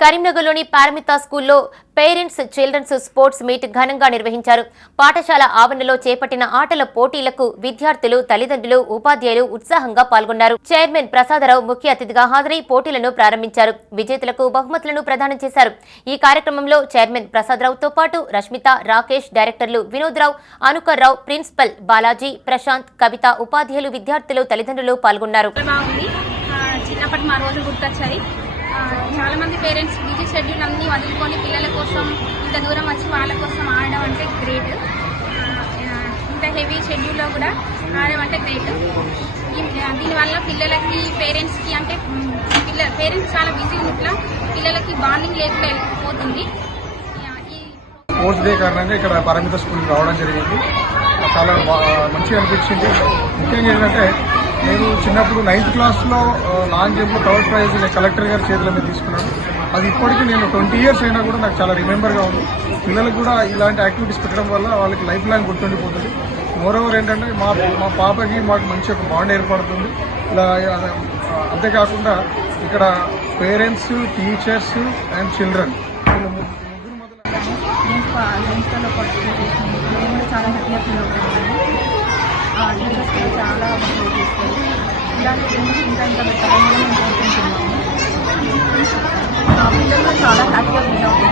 కరీంనగర్లోని పారమిత స్కూల్లో parents children's sports meet ఘనంగా నిర్వహించారు. పాఠశాల ఆవరణలో చేపట్టిన ఆటల పోటీలకు విద్యార్థులు తల్లిదండ్రులు ఉపాధ్యాయులు ఉత్సాహంగా పాల్గొన్నారు. చైర్మన్ ప్రసాదరావు ముఖ్య అతిథిగా హాజరై పోటీలను ప్రారంభించారు. విజేతలకు బహుమతులను ప్రదానం చేశారు. ఈ కార్యక్రమంలో చైర్మన్ ప్రసాదరావుతో పాటు రష్మిత రాకేష్ డైరెక్టర్లు వినోద్రావు అనుకర్రావు ప్రిన్సిపల్ బాలాజీ ప్రశాంత్ కవిత ఉపాధ్యాయులు విద్యార్థులు తల్లిదండ్రులు పాల్గొన్నారు. చిన్నప్పటి మా రోజు గుర్తొచ్చాయి చాలామంది చాలా మంది పేరెంట్స్ బిజీ షెడ్యూల్ అన్ని వదులుకొని పిల్లల కోసం ఇంత దూరం వచ్చి వాళ్ళ కోసం ఆడడం అంటే గ్రేట్. ఇంత హెవీ షెడ్యూల్లో కూడా ఆడడం అంటే గ్రేట్. దీనివల్ల పిల్లలకి పేరెంట్స్కి అంటే పిల్ల పేరెంట్స్ చాలా బిజీ ఉన్నట్ల పిల్లలకి బాండింగ్ లేకుండా పోతుంది స్పోర్ట్స్ డే కారణంగా ఇక్కడ పరిమిత స్కూల్కి రావడం జరిగింది. చాలా మంచిగా అనిపించింది. ముఖ్యంగా ఏంటంటే నేను చిన్నప్పుడు నైన్త్ క్లాస్లో లాంగ్ జంప్లో థర్డ్ ప్రైజ్ నేను కలెక్టర్ గారి చేతుల మీద తీసుకున్నాను. అది ఇప్పటికీ నేను ట్వంటీ ఇయర్స్ అయినా కూడా నాకు చాలా రిమెంబర్గా ఉంది. పిల్లలకు కూడా ఇలాంటి యాక్టివిటీస్ పెట్టడం వల్ల వాళ్ళకి లైఫ్ లాంగ్ గుర్తుండిపోతుంది. మోర్ ఓవర్ ఏంటంటే మా మా పాపకి మాకు మంచి ఒక బాండ్ ఏర్పడుతుంది. ఇలా అంతేకాకుండా ఇక్కడ పేరెంట్స్ టీచర్స్ అండ్ చిల్డ్రన్ చాలా మొదలు గేమ్స్లో పార్టిసిపేట్ చేసినందుకు నేను కూడా చాలా హ్యాపీగా ఫీల్ కూడా చాలా మోటివేట్ ఇలాంటి గేమ్స్ ఇంకా ఇంకా పెట్టాలని మేము కోరుకుంటున్నాము ఆ, పిల్లలు చాలా హ్యాపీగా ఫీల్ అవుతున్నారు